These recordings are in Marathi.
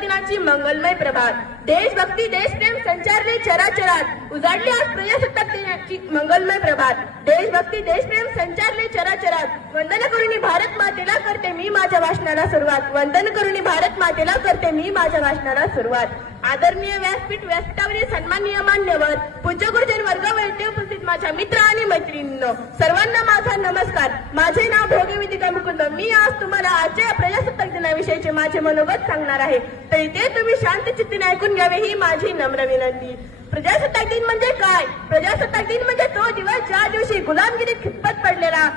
दिनाची मंगलमय प्रभात. देशभक्ती देशप्रेम संचारले चराचरात. उजाडली आज प्रजासत्ताक दिनाची मंगलमय प्रभात. देशभक्ती देशप्रेम संचारले चराचरात. वंदन करुणी भारत मातेला करते मी माझ्या भाषणाला सुरुवात. वंदन करुणी भारत मातेला करते मी माझ्या भाषणाला सुरुवात. आदरणीय व्यासपीठ व्यासपीठावरील सन्माननीय मान्यवर, पूज्य गुरुजन वर्गावरती उपस्थित माझ्या मित्र आणि मैत्रिणींनो, सर्वांना माझा नमस्कार. माझे नाव भोगे विदिका मुकुंद. मी आज तुम्हाला आजच्या प्रजासत्ताक दिनाविषयीचे माझे मनोगत सांगणार आहे, तर इथे तुम्ही शांत चित्तीने ऐकून घ्यावे ही माझी नम्र विनंती. प्रजासत्ताक दिन म्हणजे काय? प्रजासत्ताक दिन म्हणजे तो दिवस ज्या दिवशी गुलामगिरीत खितपत पडलेला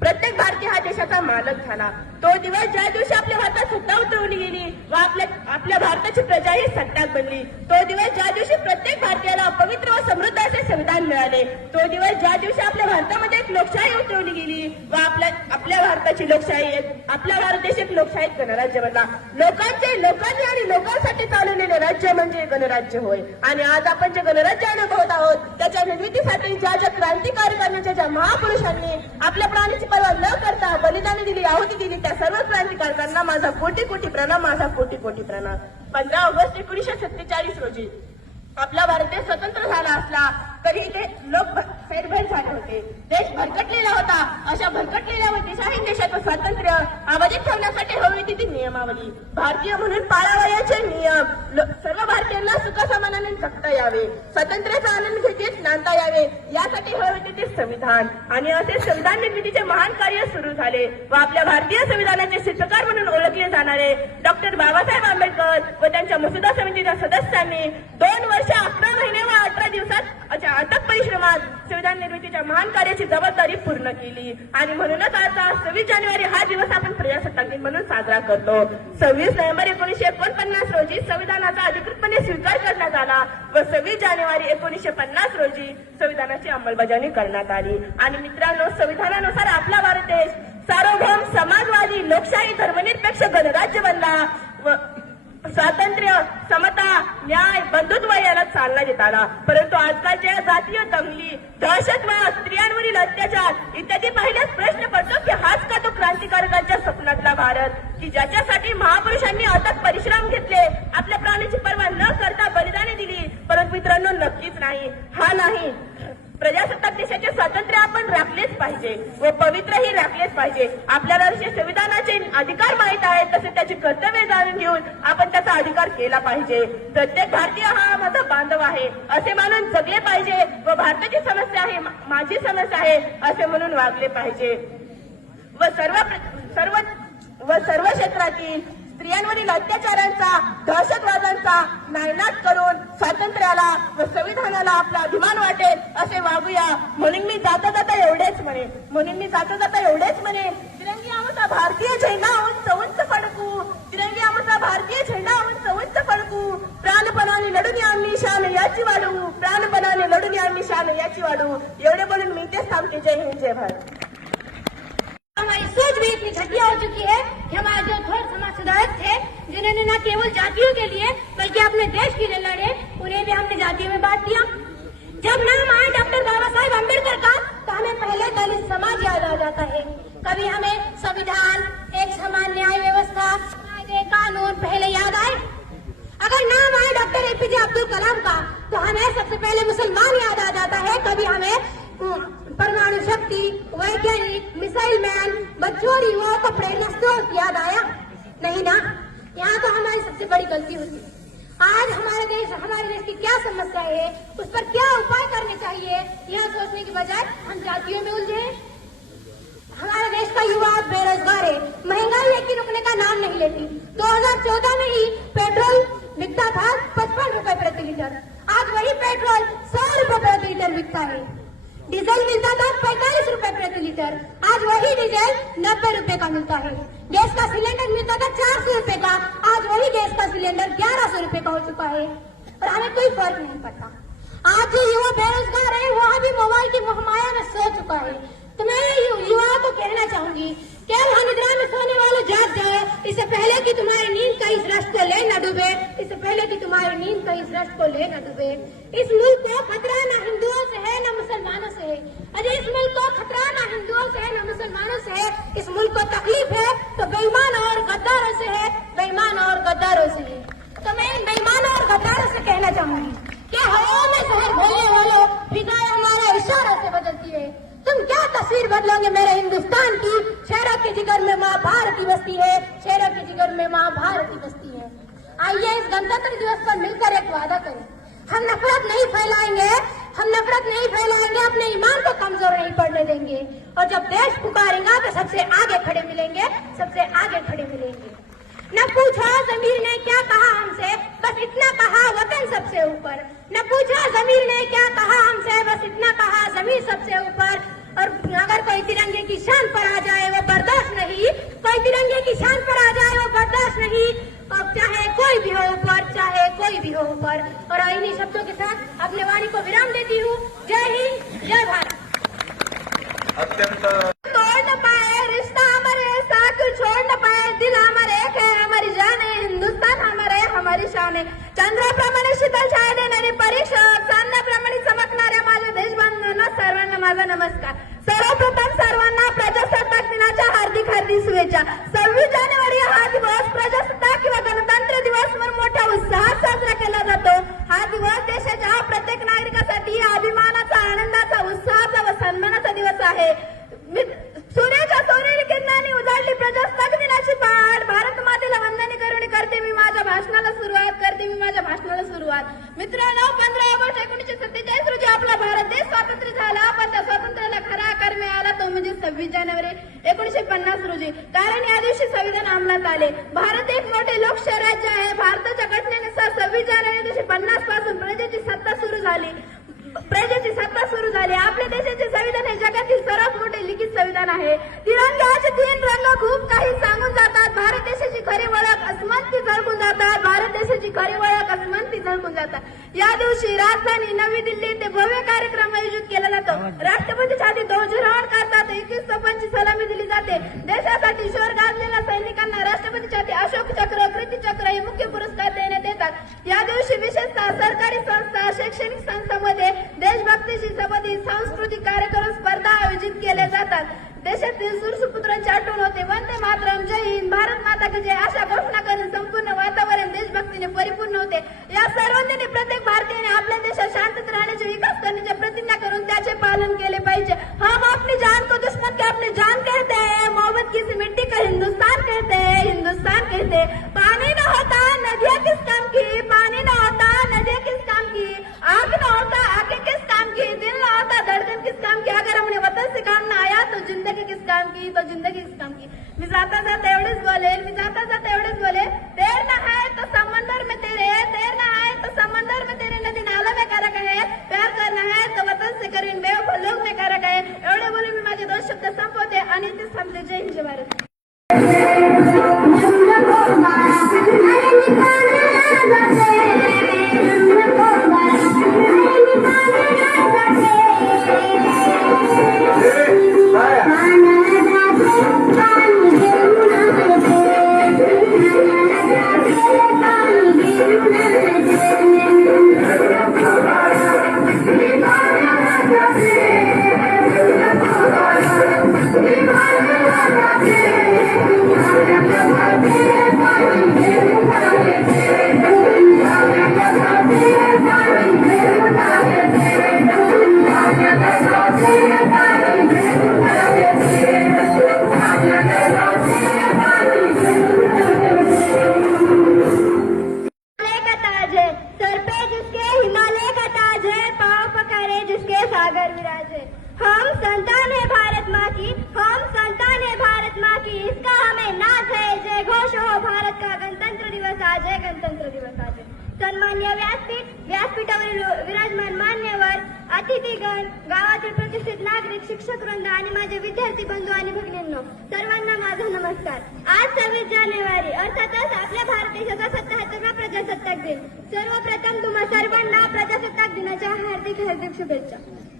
प्रत्येक भारतीय हा देशाचा मालक झाला. तो दिवस ज्या दिवशी आपल्या भारतात सत्ता उतरवली गेली व आपल्या भारताची प्रजा ही सत्ताक बनली. तो दिवस ज्या दिवशी प्रत्येक भारतीयाला पवित्र व समृद्ध असे संविधान मिळाले. तो दिवस ज्या दिवशी आपल्या भारतामध्ये एक लोकशाही उतरवली गेली व आपल्या भारताची लोकशाही आपला भारत देश एक लोकशाहीत गणराज्य बनला. लोकांनी आणि लोकांसाठी चालवलेले राज्य म्हणजे गणराज्य होय. आणि आज आपण जे गणराज्य अनुभवत आहोत त्याच्या निर्मितीसाठी ज्या क्रांतिकारकांनी, ज्या महापुरुषांनी आपल्या प्राणाची पर्वा न करता बलिदान दिली, आहुती दिली, त्या सर्व क्रांतिकारकांना माझा कोटी कोटी प्रणाम, माझा कोटी कोटी प्रणाम. 15 ऑगस्ट 1947 रोजी आपला भारत देश स्वतंत्र झाला असला तरी इथे लोक सैरभैर झाले होते. देश भरकटलेला होता. अशा भरकटलेल्या व देशाहीन देशाचं स्वातंत्र्य अबाधित ठेवण्यासाठी हवी ती नियमावली, भारतीय म्हणून पाळावयाचे नियम, सर्व भारतीयांना सुखसमानाने जगता यावे, स्वातंत्र्याचा आनंद घेत नांदता यावे, यासाठी हवे ते संविधान. आणि असे संविधान निर्मितीचे महान कार्य सुरू झाले व आपल्या भारतीय संविधानाचे शिल्पकार म्हणून ओळखले जाणारे डॉक्टर बाबासाहेब आंबेडकर व त्यांच्या मसुदा समितीच्या सदस्यांनी 2 वर्ष 11 महिने व 18 दिवसात अथक परिश्रमात संविधान निर्मितीच्या महान कार्याची जबाबदारी पूर्ण केली. आणि म्हणूनच आता 26 जानेवारी हा दिवस आपण प्रजासत्ताक दिन म्हणून साजरा करतो. 26 नोव्हेंबर 1949 रोजी संविधानाचा अधिकृतपणे स्वीकार करण्यात आला व 26 जानेवारी 1950 रोजी संविधानाची अंमलबजावणी करण्यात आली. आणि मित्रांनो, संविधानानुसार आपला भारत देश सार्वभौम, समाजवादी, लोकशाही, धर्मनिरपेक्ष गणराज्य बनला व स्वातंत्र्य, समता, न्याय, बंधुत्व याला चालना देत आला. परंतु आजकालच्या जातीय दंगली, दहशतवाद, स्त्रियांवरील अत्याचार इत्यादी पाहिल्यास प्रश्न पडतो की हाच का तो क्रांतिकारकांच्या स्वप्नातला भारत की ज्याच्यासाठी महापुरुषांनी अथक परिश्रम घेतले, आपल्या प्राणाची पर्वा न करता बलिदाने दिली? परंतु मित्रांनो, नक्कीच नाही, हा नाही. प्रजासत्ताक देशाचे स्वातंत्र्य आपण राखलेच पाहिजे व पवित्रही राखलेच पाहिजे. आपल्याला जसे संविधानाचे अधिकार माहित आहेत तसे त्याची कर्तव्य जाणून घेऊन आपण त्याचा अधिकार केला पाहिजे. प्रत्येक भारतीय हा माझा बांधव आहे असे मानून जगले पाहिजे व भारताची समस्या आहे, माझी समस्या आहे असे म्हणून वागले पाहिजे. व सर्व क्षेत्रातील स्त्रियांवरील अत्याचारांचा, दहशतवादांचा नायनाट करून स्वातंत्र्याला व संविधानाला आपला अभिमान वाटेल असे वागूया. म्हणून मी जाता जाता एवढेच म्हणे, तिरंगी आमचा भारतीय झेंडा उंच फडकू, तिरंगी आमचा भारतीय झेंडा उंच फडकू, प्राणपणाने लढून आम्ही शान याची वाढू, प्राणपणाने लढून आम्ही शान याची वाढू. एवढे बोलून मी तेच थांबते. जय हिंद, जय भारत. हमारी सोच भी इतनी घटिया हो चुकी है कि हमारे जो थोड़े समाज सुधारक थे, जिन्होंने न केवल जातियों के लिए बल्कि अपने देश के लिए लड़े, उन्हें भी हमने जातियों में बांट दिया. जब नाम आए डॉक्टर बाबा साहेब अम्बेडकर का तो हमें पहले दलित समाज याद आ जाता है. कभी हमें संविधान, एक समान न्याय व्यवस्था, कायदे कानून पहले याद आए. अगर नाम आए डॉक्टर APJ अब्दुल कलाम का तो हमें सबसे पहले मुसलमान याद आ जाता है. कभी हमें परमाणु शक्ति, वैज्ञानिक, मिसाइल मैन, बच्चों और युवाओं को प्रेरणा स्रोत याद आया? नहीं ना. यहाँ तो हमारी सबसे बड़ी गलती होती है. आज हमारे देश की क्या समस्या है, उस पर क्या उपाय करने चाहिए, यह सोचने की बजाय हम जातियों में उलझे. हमारे देश का युवा बेरोजगार है, महंगाई है कि रुकने का नाम नहीं लेती. 2014 में ही पेट्रोल बिकता था 55 रुपए प्रति लीटर, आज वही पेट्रोल 100 रुपए प्रति लीटर बिकता है. डीजल मिलता था 45 रुपए प्रति लीटर, आज वही डीजल 90 रुपए का मिलता है. गैस का सिलेंडर मिलता था 400 रुपए का, आज वही गैस का सिलेंडर 1100 रुपए का हो चुका है और हमें कोई फर्क नहीं पड़ता. आज जो युवा बेरोजगार है वो अभी मोबाइल की मोहमाया में सो चुका है. तो मैं युवाओं को कहना चाहूंगी कि वहाँ निद्रा में सोने वालों जाग जाओ, इससे पहले कि तुम्हारी नींद का इस रश्क को ले न डूबे, इससे पहले कि तुम्हारी नींद का इस रश्क को ले न डूबे. इस मुल्क को खतरा न हिंदुओं से है न मुसलमानों से है. अरे इस मुल्क को खतरा न हिंदुओं से है न मुसलमानों से है. इस मुल्क को तकलीफ है तो बेईमान और गद्दारों से है, बेईमान और गद्दारों से है. कहूंगी कि हवा में जहर घोलने वालों फिजाएं हमारे इशारों से बदलती है। तुम क्या तस्वीर बदलोगे मेरे हिंदुस्तान की? शेरों के जिगर में माँ भारती बसती है, शेरों के जिगर में माँ भारती बसती है। आइए इस गणतंत्र दिवस पर मिलकर एक वादा करें, हम नफरत नहीं फैलाएंगे, हम नफरत नहीं फैलाएंगे, अपने ईमान को कमजोर नहीं पड़ने देंगे और जब देश पुकारेगा तो सबसे आगे खड़े मिलेंगे, सबसे आगे खड़े मिलेंगे। न पूछा जमीर ने क्या कहा हमसे, बस इतना कहा वतन सबसे ऊपर। न पूछा जमीर ने क्या कहा हमसे, बस इतना कहा जमीन सबसे ऊपर। और अगर कोई तिरंगे की शान पर आ जाए वो बर्दाश्त नहीं, कोई तिरंगे की शान पर आ जाए वो बर्दाश्त नहीं। अब चाहे कोई भी हो ऊपर, चाहे कोई भी हो ऊपर। और इन्हीं शब्दों के साथ अपने वाणी को विराम देती हूँ। जय हिंद, जय भारत। तोड़ न पाए रिश्ता हमारे साथ, छोड़ न पाए दिल हमारे एक है, हमारी जान है हिंदुस्तान हमारे, हमारी शान आहे। चंद्राप्रमाणे शीतल छाया देणारी परीक्षा, चांदण्याप्रमाणे चमकणाऱ्या माझ्या देशबांधवांना सर्वांना माझा नमस्कार। सर्वप्रथम सर्वांना प्रजासत्ताक दिनाच्या हार्दिक हार्दिक शुभेच्छा। 26 जानेवारी हा दिवस प्रजासत्ताक किंवा गणतंत्र दिवस म्हणून मोठ्या उत्साहात साजरा केला जातो। हा दिवस देशाच्या प्रत्येक नागरिकासाठी अभिमानाचा, आनंदाचा, उत्साहाचा व सन्मानाचा दिवस आहे। सूर्याच्या सोनेरी किरणांनी उजाडली प्रजासत्ताक दिनाची पहाट, भारत मातेला वंदन करून करते मी माझ्या भाषणाला सुरुवात। मित्रांनो, 15 ऑगस्ट 1947 रोजी आपला भारत देश स्वातंत्र्य झाला, पण त्या स्वातंत्र्याला खरा आकार मिळाला तो म्हणजे 26 जानेवारी 1950 रोजी। कारण या दिवशी संविधान अंमलात आले। भारत एक मोठे लोकशाही राज्य आहे। भारताच्या घटनेनुसार 26 जानेवारी 1950 पासून प्रजेची सत्ता सुरू झाली। आपल्या देशाचे संविधान हे जगातील सर्वात मोठे लिखित संविधान आहे। तिरंग्याचे 3 रंग खूप काही सांगून जातात। भारत देशाची खरी ओळख अस्मितेत झळकून जातात। भारत देशाची खरी ओळख अस्मितेत झळकून जातात। या दिवशी राजधानी नवी दिल्ली येथे भव्य कार्यक्रम आयोजित केला जातो। राष्ट्रपती छाती ध्वजारोहण करतात, 21 तोफांची सलामी दिली जाते। देशासाठी शौर्य गाजलेल्या सैनिकांना राष्ट्रपती छाती अशोक चक्र, कीर्ती चक्र हे मुख्य पुरस्कार देण्यात येतात। या दिवशी विशेषतः सरकारी संस्था, शैक्षणिक संस्थांमध्ये देशभक्तीशी संबंधित सांस्कृतिक कार्यक्रम स्पर्धा आयोजित केल्या जातात। देशातील सुरसुपुत्रांची आठवण होते। वंदे मातरम, जय हिंद, भारत माता की जय अशा घोषणा करून संपूर्ण वातावरण देशभक्तीने परिपूर्ण होते। या सर्वांनी प्रत्येक भारतीयाने आपल्या देशात शांतता राहण्याचे, विकास करण्याची प्रतिज्ञा करून त्याचे पालन केले पाहिजे। हम अपनी जान को दुश्मन के अपनी जान कहते हैं, मोहब्बत की इस मिट्टी का हिंदुस्तान कहते हैं, हिंदुस्तान कहते हैं। पानी न होता नदियाँ किस काम की, पानी न होता नदियाँ किस काम की, आग न होता आगे किस काम की, दिल न होता धड़कन किस काम की। अगर हमने वतन से काम न आया तो जिंदगी किस काम की, तो जिंदगी किस काम की। मी जाता जाता एवढेच बोले, तेर न है तो समंदर में तेरे, तेर न है तो समंदर में तेरे, नदी नाला में कारक है, प्यार करना है तो वतन से करें, बेवफा लोग में कारक है। एवढे बोलून मी माझे 2 शब्द संपवते आणि ते थांबते। जय हिंद, जय भारत। सागर विराजे। हम संतान है भारत माँ की, हम संतान है भारत माँ की, इसका हमें नाज है। जय घोष हो भारत का, गणतंत्र दिवस आज है, गणतंत्र दिवस आज है। सन्मान्य व्यासपीठावरील विराजमान मान्यवर, अतिथीगण, गावातील प्रतिष्ठित नागरिक, शिक्षक वृंद आणि माझे विद्यार्थी बंधू आणि भगिनींनो, सर्वांना माझा नमस्कार। आज 26 जानेवारी अर्थातच आपल्या भारत देशाचा 77वा प्रजासत्ताक दिन। सर्वप्रथम तुम्हा सर्वांना प्रजासत्ताक दिनाच्या हार्दिक हार्दिक शुभेच्छा।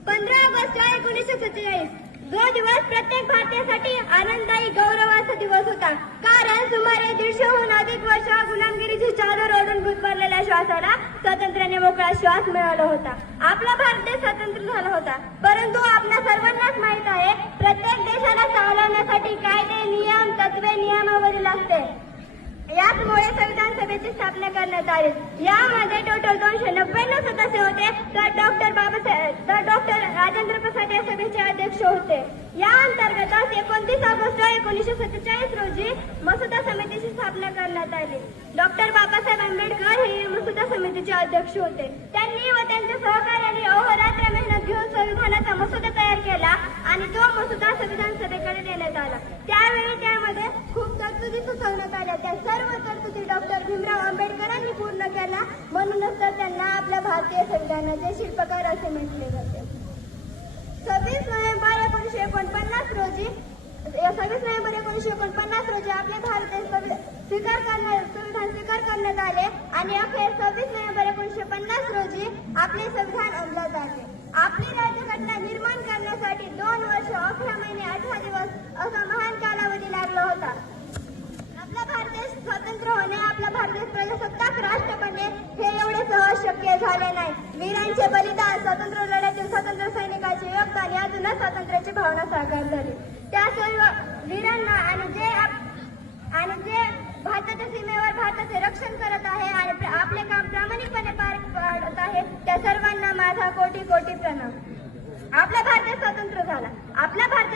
15 ऑगस्ट 1947 जो दिवस प्रत्येक भारतीयासाठी आनंददायी गौरवाचा दिवस होता। कारण सुमारे 150हून अधिक वर्ष गुलामगिरीची चादर ओढून गुदमरलेल्या श्वासाला स्वातंत्र्याने मोकळा श्वास मिळाला होता। आपला भारत देश स्वतंत्र झाला होता, परंतु आपल्या सर्वांनाच माहित आहे प्रत्येक देशाला चालवण्यासाठी कायदे, नियम, तत्वे, नियमावली लागते। याचमुळे संविधान सभेने संस्थेची स्थापना करण्यात आली. यामध्ये टोटल 299 सदस्य होते. तर डॉक्टर राजेंद्र प्रसाद या सभेचे अध्यक्ष होते. या अंतर्गत 29 ऑगस्ट 1947 रोजी मसुदा समितीची स्थापना करण्यात आली. डॉक्टर बाबासाहेब आंबेडकर हे मसुदा समितीचे अध्यक्ष होते. त्यांनी व त्यांच्या सहकार्याने अहोरात्र मेहनत घेऊन संविधानाचा मसुदा तयार केला आणि तो मसुदा संविधान सभेकडे देण्यात आला. त्यावेळी त्यामध्ये खूप तरतुदी सुचवण्यात आल्या. त्या सर्व तरतुदी डॉक्टर भीमराव आंबेडकरांनी पूर्ण केला. म्हणूनच तर त्यांना आपल्या भारतीय संविधानाचे शिल्पकार असे म्हटले जाते. 26 नोव्हेंबर 1949 रोजी आपले भारत संविधान स्वीकार करण्यात आले आणि अखेर 26 नोव्हेंबर 1950 रोजी आपले संविधान अंमलात आले. आपली राज्यघटना निर्माण करण्यासाठी 2 वर्ष 11 महिने 18 दिवस असा महान कालावधी लागला होता. आपला भारत देश स्वतंत्र होणे, आपला भारत देश प्रजासत्ताक राष्ट्र बनणे हे एवढे सहज शक्य झाले नाही. वीरांचे बलिदान, स्वातंत्र्य लढ्यातील स्वातंत्र्य सैनिकांचे योगदान यातूनच स्वातंत्र्याची भावना साकार झाली. त्या सर्व वीरांना आणि जे भारताच्या सीमेवर भारताचे रक्षण करत आहे आणि आपले काम प्रामाणिकपणे पार पाडत आहे त्या सर्वांना माझा कोटी कोटी प्रणाम. आपला भारत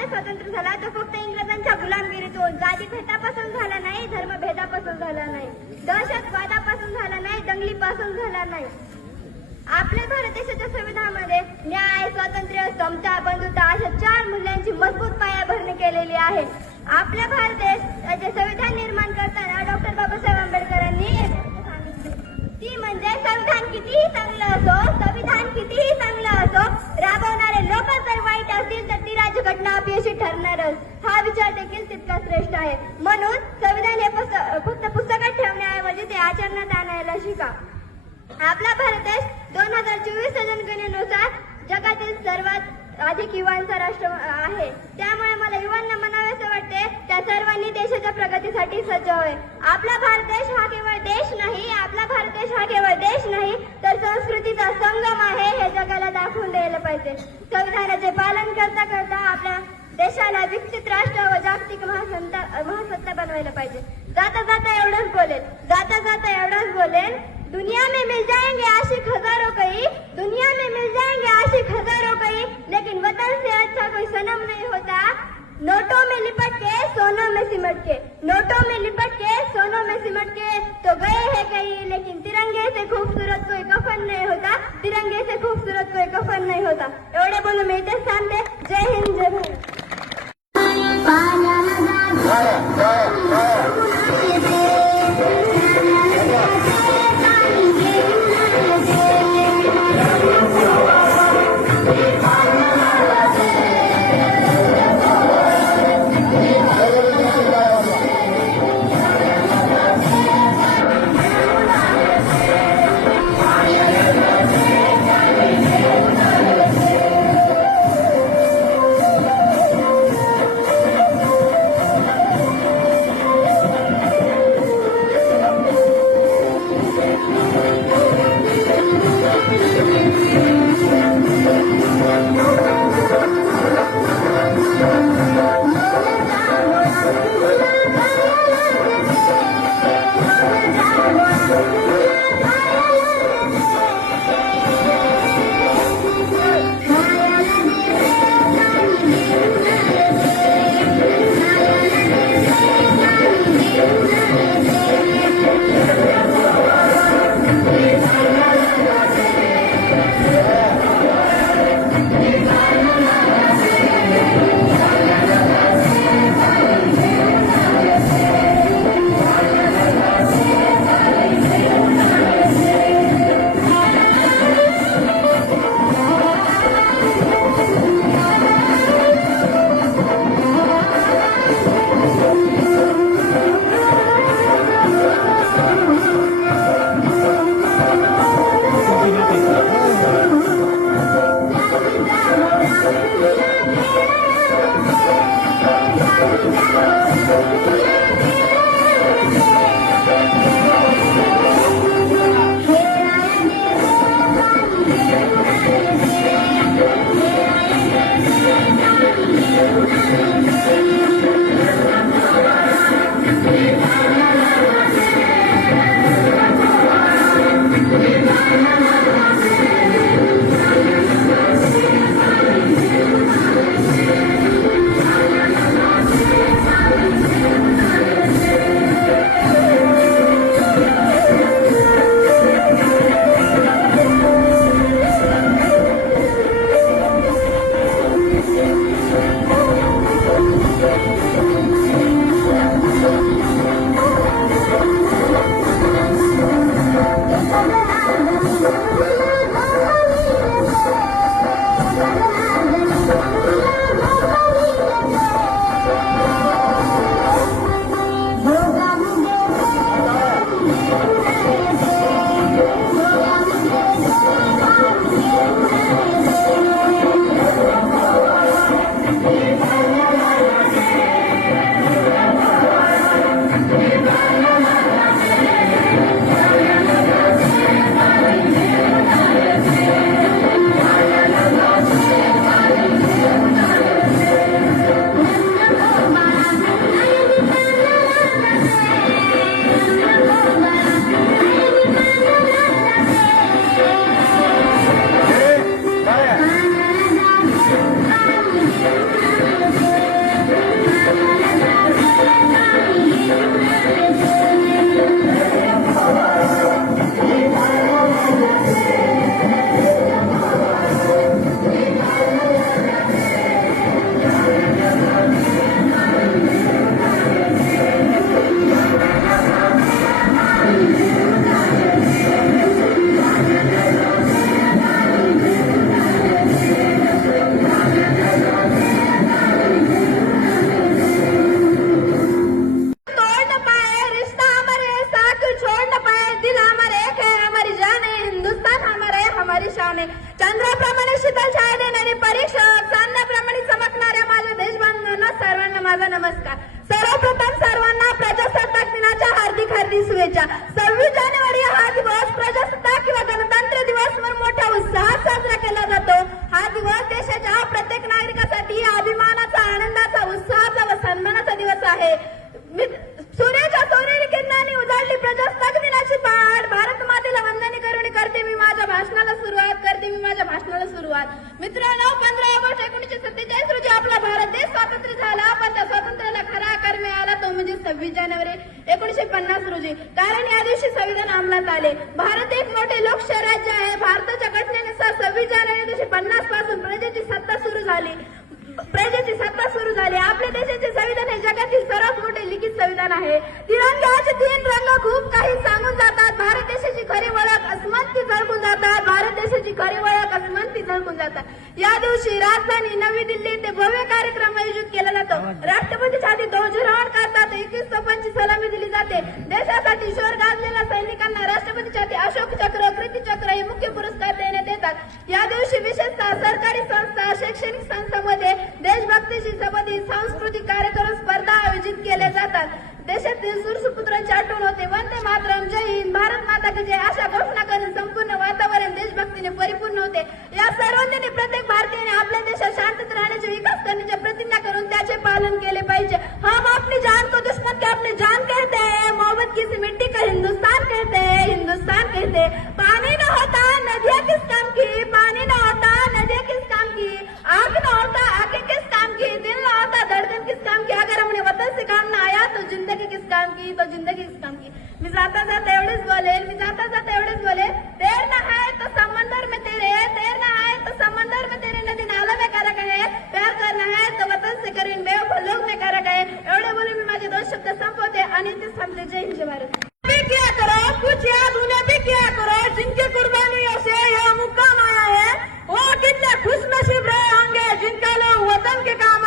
स्वतंत्र झाला तो फक्त इंग्रजांच्या गुलामगिरीतून, जातीभेदापासून झाला नाही, धर्मभेदापासून झाला नाही, दहशतवादापासून झाला नाही, दंगलीपासून झाला नाही. आपल्या भारत देशाच्या संविधानामध्ये न्याय, स्वातंत्र्य, समता, बंधुता अशा 4 मूल्यांची मजबूत पायाभरणी केलेली आहे. आपल्या भारत देशाचे संविधान निर्माण करताना डॉक्टर बाबासाहेब आंबेडकरांनी एक गोष्ट सांगितली, ती म्हणजे संविधान कितीही चांगलं असो, राबवणारे लोक जर वाईट असतील तर ती राज्यघटना अपयशी ठरणारच. हा विचार देखील तितका श्रेष्ठ आहे. म्हणून संविधान हे फक्त पुस्तकात ठेवण्याऐवजी ते आचरणात आणायला शिका. आपला भारत देश 2024 जनगणनेनुसार जगातील सर्वात अधिक युवांचा राष्ट्र आहे. त्यामुळे मला युवांना म्हणावेसे वाटते त्या सर्वांनी देशाच्या प्रगतीसाठी सज्ज होय. आपला भारत देश हा केवळ देश नाही तर संस्कृतीचा संगम आहे हे जगाला दाखवून द्यायला पाहिजे. संविधानाचे पालन करता करता आपल्या देशाला विकसित राष्ट्र व जागतिक महासत्ता बनवायला पाहिजे. जाता जाता एवढंच बोलेन, दुनिया में मिल जाएंगे आशिक हजारों कई, लेकिन वतन से अच्छा कोई सनम नहीं होता. नोटों में लिपट के सोनों में सिमट के तो गए हैं कई, लेकिन तिरंगे से खूबसूरत कोई कफन नहीं होता. एवढे बोलून मी इथेच थांबते. जय हिंद, जय हमारी शान आहे. चंद्राप्रमाणे शीतल छाया देणारी परीक्षक, चांदण्याप्रमाणे चमकणाऱ्या माझ्या देशबांधवांना सर्वांना माझा नमस्कार. सर्वप्रथम सर्वांना प्रजासत्ताक दिनाच्या हार्दिक हार्दिक शुभेच्छा. 26 जानेवारी हा दिवस प्रजासत्ताक किंवा गणतंत्र दिवस म्हणून मोठ्या उत्साहात साजरा केला जातो. हा दिवस देशाच्या प्रत्येक नागरिकासाठी अभिमानाचा, आनंदाचा, उत्साहाचा व सन्मानाचा दिवस आहे. सूर्याच्या सोनेरी किरणांनी उजाडली प्रजासत्ताक दिनाची पहाट. भारत मातेला वंदन करून करते मी माझ्या भाषणाला सुरुवात. मित्रांनो, 15 ऑगस्ट 1947 रोजी आपला भारत देश स्वातंत्र्य झाला, पण त्या स्वातंत्र्याला खरा आकार मिळाला तो म्हणजे 26 जानेवारी 1950 रोजी. कारण या दिवशी संविधान अंमलात आले. भारत एक मोठे लोकशाही राज्य आहे. भारताच्या घटनेनुसार 26 जानेवारी 1950 पासून प्रजेची सत्ता सुरू झाली. आपल्या देशाचे संविधान हे जगातील सर्वात मोठे लिखित संविधान आहे. तिरंग्याचे 3 रंग खूप काही सांगून जातात. भारत देशाची खरी ओळख अस्मितेत झळकून जातात. या दिवशी राजधानी नवी दिल्ली येथे भव्य कार्यक्रम आयोजित केला जातो. राष्ट्रपती छाती ध्वजारोहण करतात. 21 तोफांची सलामी दिली जाते. देशासाठी शौर्य गाजलेल्या सैनिकांना राष्ट्रपती छाती, अशोक चक्र, कीर्ती चक्र हे मुख्य पुरस्कार देण्यात येतात. या दिवशी विशेषतः सरकारी संस्था, शैक्षणिक संस्थांमध्ये देशभक्तीशी संबंधित सांस्कृतिक कार्यक्रम स्पर्धा आयोजित केल्या जातात. देशातील सुरसुपुत्रांची आठवण होते. वंदे मातरम, जय हिंद, भारत माता की जय अशा घोषणा करून संपूर्ण वातावरण देशभक्तीने परिपूर्ण होते. या सर्वांनी प्रत्येक भारतीयाने आपल्या देशात शांतता राहण्याचे, विकास करण्याची प्रतिज्ञा करून त्याचे पालन केले पाहिजे. हम अपनी जान को दुश्मन के अपनी जान कहते हैं. मोहब्बत की मिट्टी का हिंदुस्तान कहते हैं. पानी न होता नदियाँ किस काम की, पानी न होता नदियाँ किस काम की, आग न होता आगे किस काम की, दिल न होता धड़कन किस काम की. अगर हमने वतन से काम न आया तो जिंदगी किस काम की. मी जाता जाता एवढेच बोले. तेर न है तो समंदर में तेरे, नदी नाला में करा गए. प्यार करना है तो वतन से करें, बेवफा लोग में करा गए. एवढे बोलून मी माझे 2 शब्द संपवते आणि ते थांबते. जय हिंद, जय भारत. क्या करो, कुछ याद उन्हें भी क्या करो, जिनके कुर्बानियों से यह मुकाम आया है. वो कितने खुश नसीब रहे होंगे जिनका लोग वतन के काम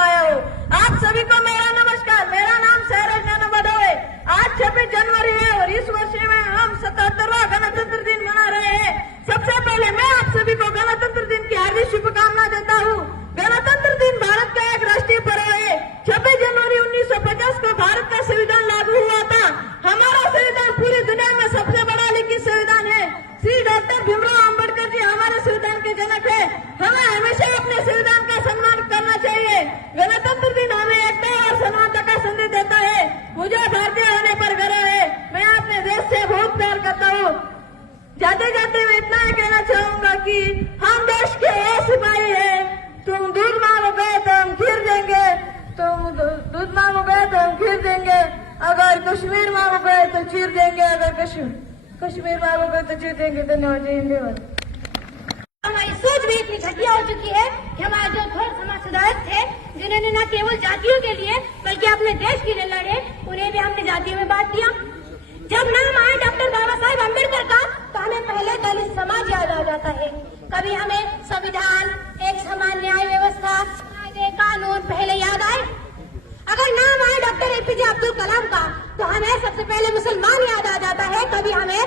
आए हो. आप सभी को मेरा नमस्कार. मेरा नाम शैरज नैना बडो है. आज 26 जनवरी है और इस वर्ष में हम 77वां गणतंत्र दिन मना रहे हैं. सबसे पहले मैं आप सभी को गणतंत्र दिन की हार्दिक शुभकामना देता हूँ. गणतंत्र दिन भारत का एक राष्ट्रीय पर्व है. 26 जनवरी 1950 को भारत का संविधान लागू हुआ था. हमारा संविधान पूरी दुनिया में सबसे बड़ा लिखित संविधान है. श्री डॉक्टर भीमराव अम्बेडकर जी हमारे संविधान के जनक है. हमें हमेशा अपने संविधान का सम्मान करना चाहिए. गणतंत्र दिन हमें एकता और समानता का संदेश देता है. मुझे भारतीय होने पर गर्व है. मैं अपने देश से बहुत प्यार करता हूँ. जाते जाते मैं इतना ही कहना चाहूंगा कि हम देश के वो सिपाही हैं. तुम दूध मांगोगे तो हम खीर देंगे. अगर कश्मीर मांगोगे तो चीर देंगे. कश्मीर मांगोगे तो चीर देंगे. धन्यवाद. जय हिंद, जय भारत. हमारी सोच भी इतनी घटिया हो चुकी है कि हमारे जो थोड़े समाज सुधारक थे, जिन्होंने न केवल जातियों के लिए बल्कि अपने देश के लिए लड़े, उन्हें भी हमने जातियों में बांट दिया. जब नाम आए डॉक्टर बाबा साहेब अम्बेडकर का तो हमें पहले दलित समाज याद आ जाता है. कभी हमें संविधान, एक समान न्याय व्यवस्था, कायदे कानून पहले याद आए. अगर नाम आए डॉक्टर एपीजे अब्दुल कलाम का तो हमें सबसे पहले मुसलमान याद आ जाता है. कभी हमें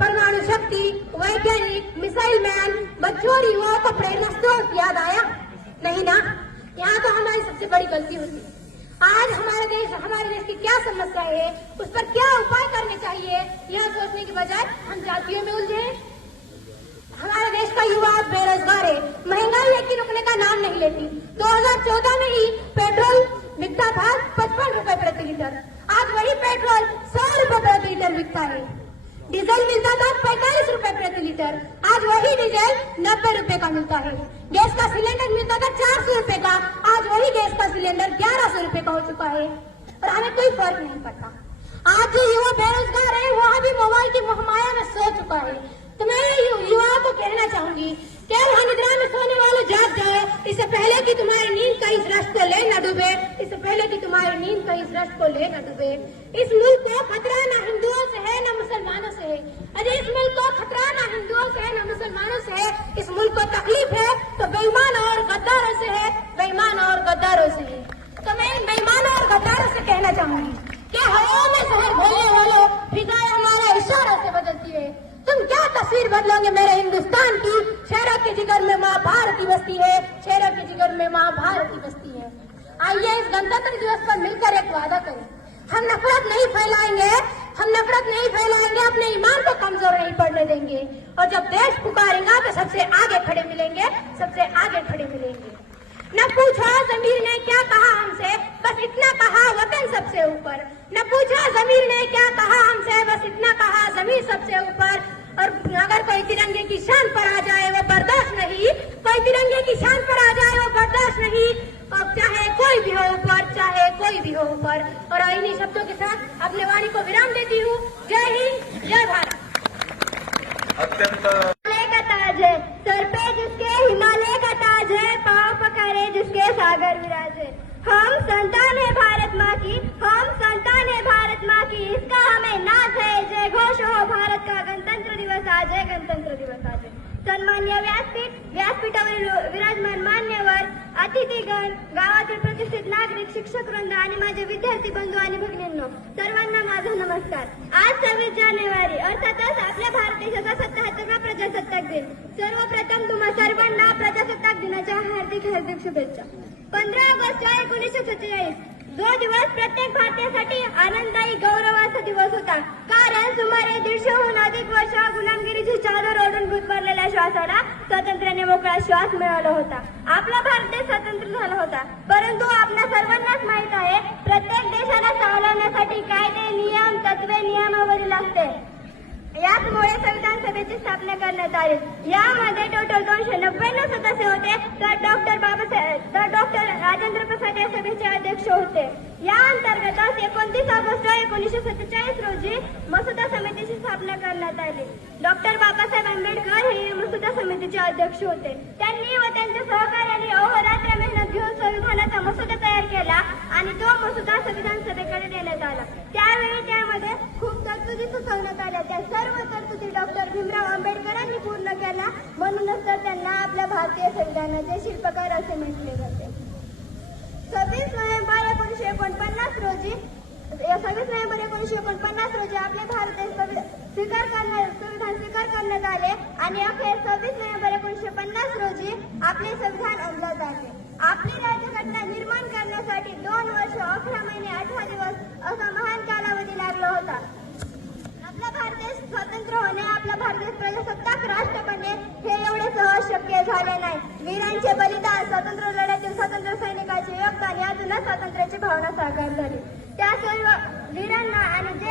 परमाणु शक्ति, वैज्ञानिक, मिसाइल मैन, बच्चों और युवाओं का प्रेरणा स्रोत याद आया नहीं ना. यहाँ तो हमारी सबसे बड़ी गलती होती है. आज हमारे देश की क्या समस्या है, उस पर क्या उपाय करने चाहिए, यह सोचने के बजाय हम जातियों में उलझे. हमारे देश का युवा बेरोजगार है. महंगाई है कि रुकने का नाम नहीं लेती. 2014 में ही पेट्रोल बिकता था 55 रुपए प्रति लीटर. आज वही पेट्रोल 100 रुपए प्रति लीटर बिकता है. डीजल मिलता था 45 रुपए प्रति लीटर. आज वही डीजल 90 रुपए का मिलता है. गैस का सिलेंडर मिलता था 400 रुपए का. आज वही गैस का सिलेंडर 1100 रुपए का हो चुका है और हमें कोई फर्क नहीं पड़ता. आज जो युवा बेरोजगार है वो अभी मोबाइल की मोहमाया में सो चुका है. तो मैं युवाओं को कहना चाहूंगी कि निद्रा में सोने वाले जाग जाओ. इससे पहले कि तुम्हारी नींद का इस रश्क को ले न डूबे. इस मुल्क को खतरा न हिंदुओं से है न मुसलमानों से है. अरे इस मुल्क को खतरा न हिंदुओं से है न मुसलमानों से है. इस मुल्क को तकलीफ है तो बेईमान और गद्दारों से है. तो मैं इन बेईमानों और गद्दारों से कहना चाहूंगी कि हवा में जहर घोलने वालों फिजाएं हमारे इशारों से बदलती है. तुम क्या तस्वीर बदलोगे मेरे हिंदुस्तान की। शहरों के जिगर में माँ भारत की बसती है, शहरों के जिगर में माँ भारत की बसती है। आइए इस गणतंत्र दिवस पर मिलकर एक वादा करें, हम नफरत नहीं फैलाएंगे, अपने ईमान को कमजोर नहीं पड़ने देंगे, और जब देश पुकारेगा तो सबसे आगे खड़े मिलेंगे। न पूछा जमीर ने क्या कहा हमसे, बस इतना कहा वतन सबसे ऊपर। न पूछा जमीर ने क्या कहा हमसे, बस इतना कहा जमीन सबसे ऊपर। और अगर कोई तिरंगे की शान पर आ जाए वो बर्दाश्त नहीं, अब चाहे कोई भी हो ऊपर। और इन्हीं शब्दों के साथ अपने वाणी को विराम देती हूँ। जय हिंद, जय भारत। हिमालय का ताज है सर पे जिसके, हिमालय का ताज है पाँव पखारे जिसके सागर विराजे। हम संतान है भारत माँ की, इसका हमें नाज है। जय घोष हो भारत का, गणतंत्र दिवस आज है। सन्मान्य व्यासपीठावरील विराजमान मान्यवर, अतिथीगण, गावातील प्रतिष्ठित नागरिक, शिक्षक वृंद आणि माझे विद्यार्थी बंधू आणि भगिनींनो, सर्वांना माझा नमस्कार। आज 26 जानेवारी अर्थातच आपल्या भारत देशाचा 77वा प्रजासत्ताक दिन। सर्वप्रथम तुम्हा सर्वांना प्रजासत्ताक दिनाच्या हार्दिक शुभेच्छा। 15 ऑगस्ट 1947 जो दिवस प्रत्येक भारतीयासाठी आनंददायी गौरवाचा दिवस होता, कारण सुमारे 150हून अधिक वर्ष गुलामगिरीची चादर ओढून गुदमरलेल्या श्वासाला स्वातंत्र्याने मोकळा श्वास मिळाला होता। आपला भारत देश स्वतंत्र झाला होता, परंतु आपल्या सर्वांनाच माहित आहे प्रत्येक देशाला चालवण्यासाठी कायदे, नियम, तत्वे, नियमावली लागते। याचमुळे संविधान सभेची स्थापना करण्यात आली। यामध्ये टोटल 299 सदस्य होते, तर डॉक्टर राजेंद्र प्रसाद या सभेचे अध्यक्ष होते। या अंतर्गत 29 ऑगस्ट 1947 रोजी मसुदा समितीची स्थापना करण्यात आली। डॉक्टर बाबासाहेब आंबेडकर हे मसुदा समितीचे अध्यक्ष होते। त्यांनी व त्यांच्या सहकार्याने अहोरात्र मेहनत घेऊन संविधानाचा मसुदा तयार केला आणि तो मसुदा संविधान सभेकडे देण्यात आला। त्यावेळी त्यामध्ये खूप तरतुदी सुचवण्यात आल्या, त्या सर्व तरतुदी डॉक्टर भीमराव आंबेडकरांनी पूर्ण केल्या, म्हणूनच तर त्यांना आपल्या भारतीय संविधानाचे शिल्पकार असे म्हटले जाते। 26 नोव्हेंबर 1949 रोजी आपले भारत देश संविधान स्वीकार करण्यात आले आणि अखेर 26 नोव्हेंबर 1950 रोजी आपले संविधान अंमलात आले। आपली राज्यघटना निर्माण करण्यासाठी 2 वर्ष 11 महिने 18 दिवस असा महान कालावधी लागला होता। आपला भारत देश स्वतंत्र होणे, आपला भारत देश प्रजासत्ताक राष्ट्र बनणे हे एवढे सहज शक्य झाले नाही। वीरांचे बलिदान, स्वातंत्र्य लढ्यातील स्वातंत्र्य सैनिकांचे योगदान यातूनच स्वातंत्र्याची भावना साकार झाली। त्या सर्व वीरांना आणि जे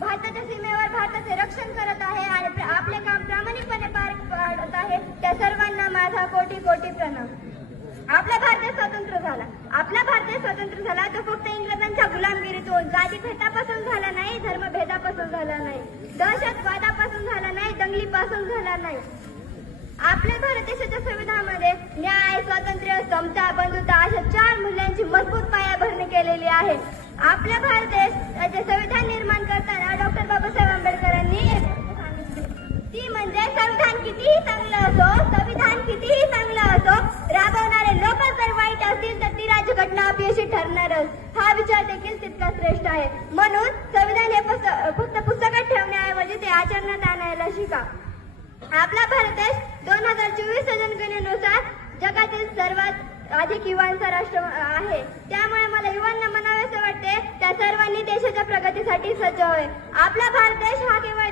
भारताच्या सीमेवर भारताचे रक्षण करत आहे आणि आपले काम प्रामाणिकपणे पार पाडत आहे, त्या सर्वांना माझा कोटी प्रणाम। आपला भारत देश स्वतंत्र झाला तो फक्त इंग्रजांच्या गुलामगिरीतून, जातीभेदापासून झाला नाही, धर्मभेदापासून झाला नाही, दहशतवादापासून झाला नाही, दंगलीपासून झाला नाही। आपल्या भारत देशाच्या संविधानामध्ये न्याय, स्वातंत्र्य, समता, बंधुता अशा 4 मूल्यांची मजबूत पायाभरणी केलेली आहे। आपल्या भारत देशाचे संविधान निर्माण करताना डॉक्टर बाबासाहेब आंबेडकरांनी ती म्हणजे संविधान कितीही चांगलं असो, राबवणारे लोक जर वाईट असतील तर ती राज्यघटना अपयशी ठरणारच, हा विचार देखील तितका श्रेष्ठ आहे। म्हणून संविधान हे फक्त पुस्तकात ठेवण्याऐवजी ते आचरणात आणायला शिका। आपला भारत देश 2024 जनगणनेनुसार जगातील सर्वात अधिक युवांचा राष्ट्र आहे। त्यामुळे मला युवांना म्हणावेसे वाटते, त्या सर्वांनी देशाच्या प्रगतीसाठी सज्ज होय। आपला भारत देश हा केवळ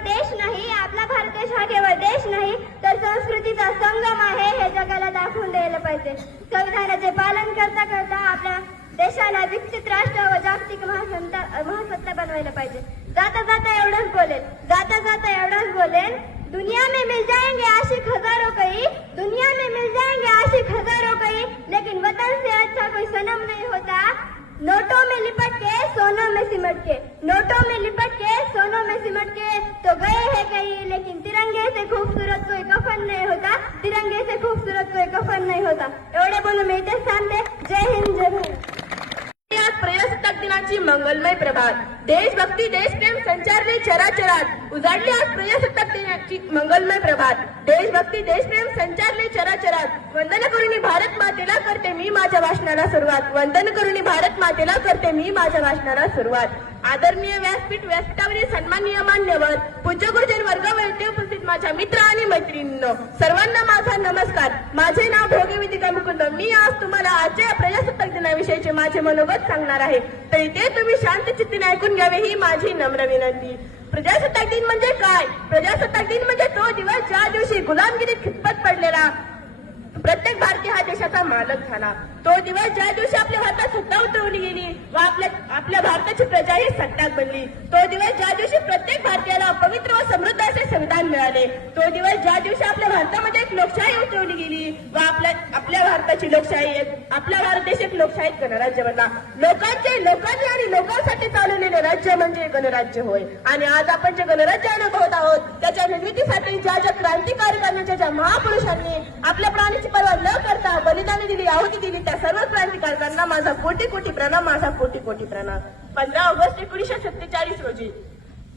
देश नाही तर संस्कृतीचा संगम आहे, हे जगाला दाखवून द्यायला पाहिजे। संविधानाचे पालन करता आपल्या देशाला विकसित राष्ट्र व जागतिक महासत्ता बनवायला पाहिजे। जाता जाता एवढंच बोलेन, दुनिया में मिल जाएंगे आशिक हजारों कई, लेकिन वतन से अच्छा कोई सनम नहीं होता। नोटों में लिपट के सोनों में सिमट के तो गए हैं कहीं, लेकिन तिरंगे से खूबसूरत कोई कफन नहीं होता। एवढे बोलून मी इथेच थांबते। जय हिंद, जय भारत। आज प्रजासत्ताक दिनाची मंगलमय प्रभात, देशभक्ती देशप्रेम संचारले चराचरात, उजाडली आज प्रजासत्ताक दिनाची मंगलमय प्रभात, देशभक्ती देशप्रेम संचारले चराचरात। वंदन करुणी भारत मातेला करते मी माझ्या भाषणाला सुरुवात। आदरणीय व्यासपीठावरील सन्माननीय मान्यवर पूज्य गुरुजन वर्गावरती उपस्थित माझ्या मित्र आणि मैत्रिणींनो, सर्वांना माझा नमस्कार. माझे नाव भोगे विदिका मुकुंद. मी आज तुम्हाला आजच्या प्रजासत्ताक दिनाविषयीचे माझे मनोगत सांगणार आहे, तरी ते तुम्ही शांत चित्तीने ऐकून घ्यावे ही माझी नम्र विनंती. प्रजासत्ताक दिन म्हणजे काय? प्रजासत्ताक दिन म्हणजे तो दिवस ज्या दिवशी गुलामगिरीत खितपत पडलेला प्रत्येक भारतीय हा देशाचा मालक झाला. तो दिवस ज्या दिवशी आपल्या हातात सत्ता उतरवली गेली व आपल्या भारताची प्रजा ही सत्ताक बनली. तो दिवस ज्या दिवशी प्रत्येक भारतीयाला पवित्र व समृद्ध असे संविधान मिळाले. तो दिवस ज्या दिवशी आपल्या भारतामध्ये एक लोकशाही उतरवली गेली व आपल्या भारताची लोकशाही आपला भारत देश एक लोकशाहीत गणराज्य बनला. लोकांनी आणि लोकांसाठी चालवलेले राज्य म्हणजे गणराज्य होय. आणि आज आपण जे गणराज्य अनुभवत आहोत त्याच्या निर्मितीसाठी ज्या क्रांतिकारकांनी ज्या महापुरुषांनी आपल्या प्राणाची पर्वा न करता बलिदान दिली, आहुती दिली, त्या सर्व क्रांतिकारकांना माझा कोटी कोटी प्रणाम, माझा कोटी कोटी प्रणाम. 15 ऑगस्ट 1947 रोजी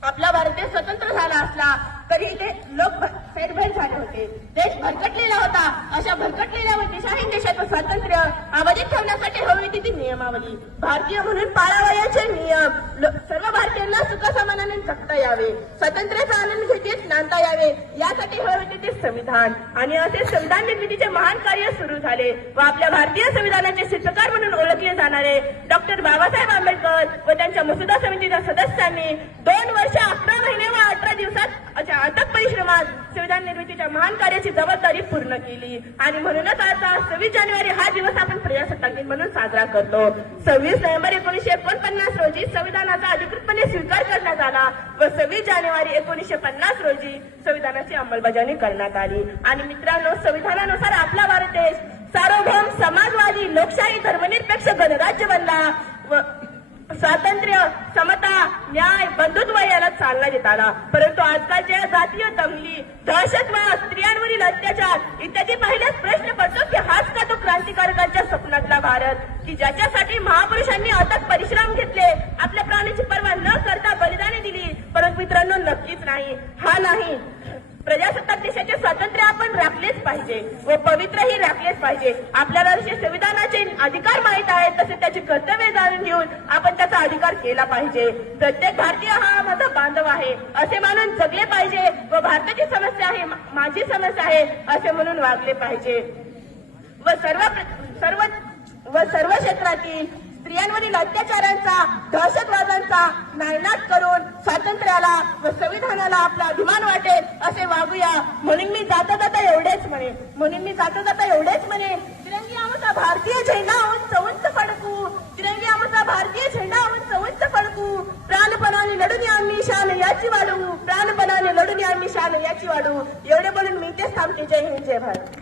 आपला भारत देश स्वतंत्र झाला असला तरी इथे लोक फेरफेर झाले होते. देश भरकटलेला होता. अशा भरकटलेल्या व देशाहीन देशाचं स्वातंत्र्य अबाधित ठेवण्यासाठी हवी होती ती नियमावली. भारतीय म्हणून पाळावयाचे नियम, सर्व भारतीयांना सुखसमानाने जगता यावे, स्वातंत्र्याचा आनंद घेत नांदता यावे, यासाठी हवे होते ते संविधान. आणि असे संविधान निर्मितीचे महान कार्य सुरू झाले व आपल्या भारतीय संविधानाचे शिल्पकार म्हणून ओळखले जाणारे डॉक्टर बाबासाहेब आंबेडकर व त्यांच्या मसुदा समितीच्या सदस्यांनी 2 वर्ष 11 महिने व 18 दिवसात अथक परिश्रमात संविधान निर्मितीच्या महान कार्याची जबाबदारी पूर्ण केली. आणि म्हणूनच आता 26 जानेवारी हा दिवस आपण प्रजासत्ताक दिन म्हणून साजरा करतो. 26 नोव्हेंबर 1949 रोजी संविधानाचा अधिकृतपणे स्वीकार करण्यात आला व 26 जानेवारी 1950 रोजी संविधानाची अंमलबजावणी करण्यात आली. आणि मित्रांनो, संविधानानुसार आपला भारत देश सार्वभौम, समाजवादी, लोकशाही, धर्मनिरपेक्ष गणराज्य बनला व स्वातंत्र्य, समता, न्याय, बंधुत्व याला चालना देत आला. परंतु आजकालच्या जातीय दंगली, दहशतवाद, स्त्रियांवरील अत्याचार इत्यादी पाहिल्यास प्रश्न पडतो की हाच का तो क्रांतिकारकांच्या स्वप्नातला भारत की ज्याच्यासाठी महापुरुषांनी अथक परिश्रम घेतले, आपल्या प्राणाची पर्वा न करता बलिदाने दिली? परंतु मित्रांनो, नक्कीच नाही, हा नाही. प्रजासत्ताक देशाचे स्वातंत्र्य आपण राखलेच पाहिजे व पवित्रही राखलेच पाहिजे. आपल्याला जसे संविधानाचे अधिकार माहित आहेत तसे त्याचे कर्तव्य जाणून घेऊन आपण त्याचा अधिकार केला पाहिजे. प्रत्येक भारतीय हा माझा बांधव आहे असे मानून जगले पाहिजे व भारताची समस्या आहे, माझी समस्या आहे असे म्हणून वागले पाहिजे. व सर्व क्षेत्रातील स्त्रियांवरील अत्याचारांचा, दहशतवादांचा नायनाट करून स्वातंत्र्याला व संविधानाला आपला अभिमान वाटेल असे वागूया. म्हणून मी जाता जाता एवढेच म्हणे, तिरंगी आमचा भारतीय झेंडा उंच उंच फडकू, तिरंगी आमचा भारतीय झेंडा उंच उंच फडकू, प्राणपणाने लढून आम्ही शान याची वाढवू, प्राणपणाने लढून आम्ही शान याची वाढवू. एवढे बोलून मी तेच थांबते. जय हिंद, जय भारत.